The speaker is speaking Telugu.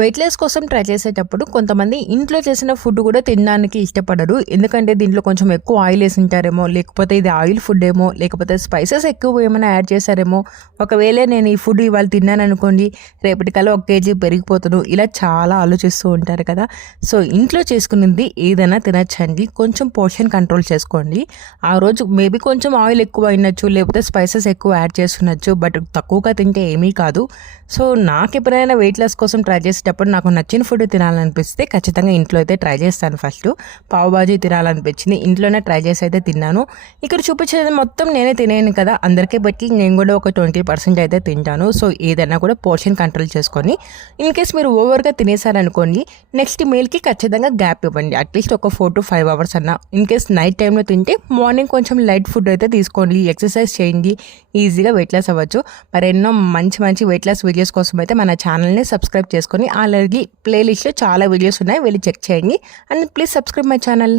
వెయిట్ లాస్ కోసం ట్రై చేసేటప్పుడు కొంతమంది ఇంట్లో చేసిన ఫుడ్ కూడా తినడానికి ఇష్టపడరు. ఎందుకంటే దీంట్లో కొంచెం ఎక్కువ ఆయిల్ వేసి ఉంటారేమో, లేకపోతే ఇది ఆయిల్ ఫుడ్ ఏమో, లేకపోతే స్పైసెస్ ఎక్కువ ఏమైనా యాడ్ చేశారేమో. ఒకవేళ నేను ఈ ఫుడ్ ఇవాళ తిన్నాను అనుకోండి, రేపటికల్లా 1 కేజీ పెరిగిపోతాను, ఇలా చాలా ఆలోచిస్తూ ఉంటారు కదా. సో ఇంట్లో చేసుకున్నది ఏదైనా తినచ్చండి. కొంచెం పోర్షన్ కంట్రోల్ చేసుకోండి. ఆ రోజు మేబీ కొంచెం ఆయిల్ ఎక్కువ అయినచ్చు, లేకపోతే స్పైసెస్ ఎక్కువ యాడ్ చేస్తుండొచ్చు, బట్ తక్కువగా తింటే ఏమీ కాదు. సో నాకు ఎప్పుడైనా వెయిట్ లాస్ కోసం ట్రై చేసేటప్పుడు నాకు నచ్చిన ఫుడ్ తినాలనిపిస్తే ఖచ్చితంగా ఇంట్లో అయితే ట్రై చేస్తాను. ఫస్ట్ పావు బాజీ తినాలనిపించింది, ఇంట్లోనే ట్రై చేసి అయితే తిన్నాను. ఇక్కడ చూపించేది మొత్తం నేనే తినేను కదా, అందరికీ బట్టి నేను కూడా ఒక 20% అయితే తింటాను. సో ఏదైనా కూడా పోర్షన్ కంట్రోల్ చేసుకొని, ఇన్ కేస్ మీరు ఓవర్గా తినేసారనుకోండి, నెక్స్ట్ మీల్కి ఖచ్చితంగా గ్యాప్ ఇవ్వండి. అట్లీస్ట్ ఒక 4 to 5 hours అన్న. ఇన్ కేస్ నైట్ టైంలో తింటే మార్నింగ్ కొంచెం లైట్ ఫుడ్ అయితే తీసుకోండి, ఎక్సర్సైజ్ చేయండి, ఈజీగా వెయిట్ లాస్ అవ్వచ్చు. మరి ఎన్నో మంచి మంచి వెయిట్ లాస్ వీడియోస్ కోసం అయితే మన ఛానల్ని సబ్స్క్రైబ్ చేసుకొని, ఆల్రెడీ ప్లేలిస్ట్లో చాలా వీడియోస్ ఉన్నాయి, వెళ్ళి చెక్ చేయండి. And please subscribe my channel.